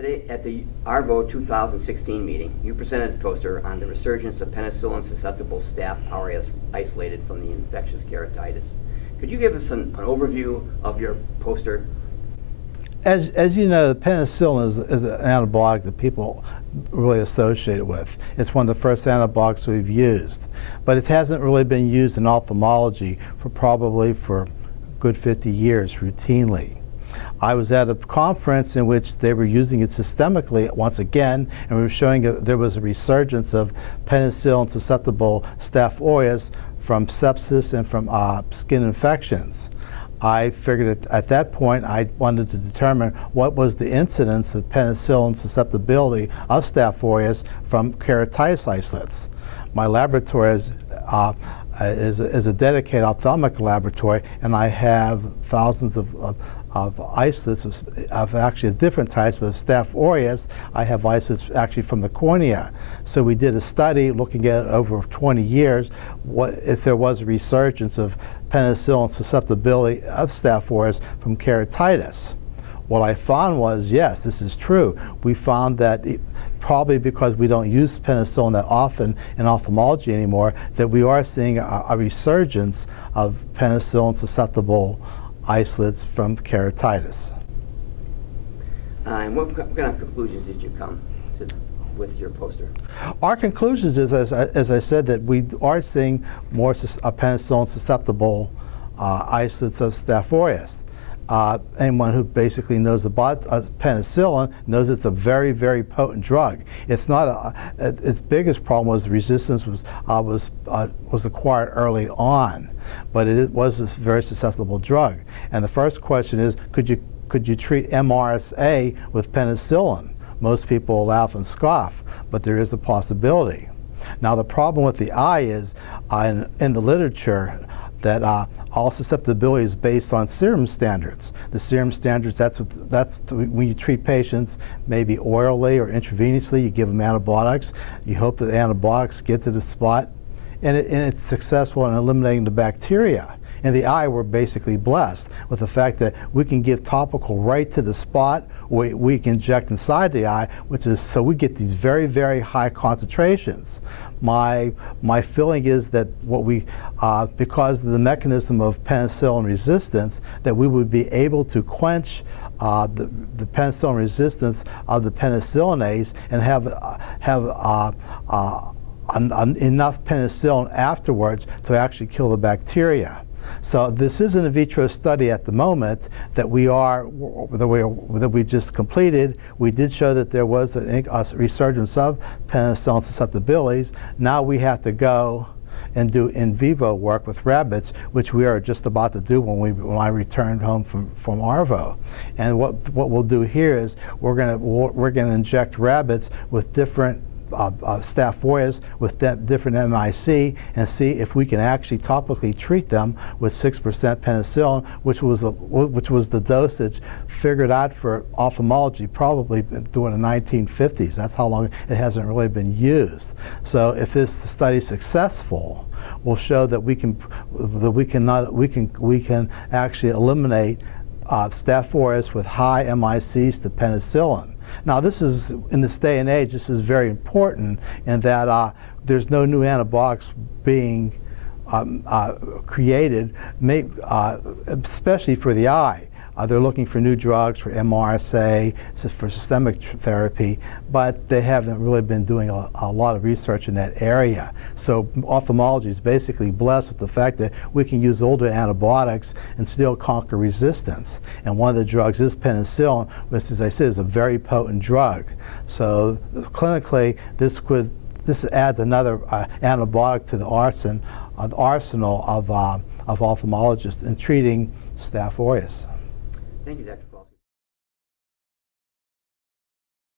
Today, at the ARVO 2016 meeting, you presented a poster on the resurgence of penicillin-susceptible staph aureus isolated from the infectious keratitis. Could you give us an overview of your poster? As you know, penicillin is an antibiotic that people really associate it with. It's one of the first antibiotics we've used, but it hasn't really been used in ophthalmology probably for a good 50 years routinely. I was at a conference in which they were using it systemically once again, and we were showing there was a resurgence of penicillin-susceptible staph aureus from sepsis and from skin infections. I figured at that point I wanted to determine what was the incidence of penicillin susceptibility of staph aureus from keratitis isolates. My laboratory is a dedicated ophthalmic laboratory, and I have thousands of isolates of actually different types, but of staph aureus, I have isolates actually from the cornea. So we did a study looking at over 20 years if there was a resurgence of penicillin susceptibility of staph aureus from keratitis. What I found was, yes, this is true. We found that probably because we don't use penicillin that often in ophthalmology anymore, that we are seeing a resurgence of penicillin susceptible isolates from keratitis. And what kind of conclusions did you come to with your poster? Our conclusions is, as I said, that we are seeing more penicillin susceptible isolates of staph aureus. Anyone who basically knows about penicillin knows it's a very, very potent drug. It's not its biggest problem was resistance was acquired early on, but it was a very susceptible drug. And the first question is, could you treat MRSA with penicillin? Most people laugh and scoff, but there is a possibility. Now the problem with the eye is, in the literature, that all susceptibility is based on serum standards. The serum standards, that's when you treat patients, maybe orally or intravenously, you give them antibiotics. You hope that the antibiotics get to the spot, and it's successful in eliminating the bacteria. In the eye, we're basically blessed with the fact that we can give topical right to the spot, or we can inject inside the eye, so we get these very, very high concentrations. My feeling is that because of the mechanism of penicillin resistance, that we would be able to quench the penicillin resistance of the penicillinase and have enough penicillin afterwards to actually kill the bacteria. So this is an in vitro study at the moment that we just completed. We did show that there was a resurgence of penicillin susceptibilities. Now we have to go and do in vivo work with rabbits, which we are just about to do when I returned home from ARVO. And what we'll do here is we're gonna inject rabbits with different staph aureus with different MIC and see if we can actually topically treat them with 6% penicillin, which was the dosage figured out for ophthalmology probably during the 1950s. That's how long it hasn't really been used. So if this study is successful, we'll show that we can actually eliminate staph aureus with high MICs to penicillin. Now, this is, in this day and age, this is very important in that there's no new antibiotics being created, especially for the eye. They're looking for new drugs for MRSA, for systemic therapy, but they haven't really been doing a lot of research in that area. So ophthalmology is basically blessed with the fact that we can use older antibiotics and still conquer resistance. And one of the drugs is penicillin, which, as I said, is a very potent drug. So clinically, this adds another antibiotic to the arsenal of ophthalmologists in treating staph aureus. Thank you, Dr.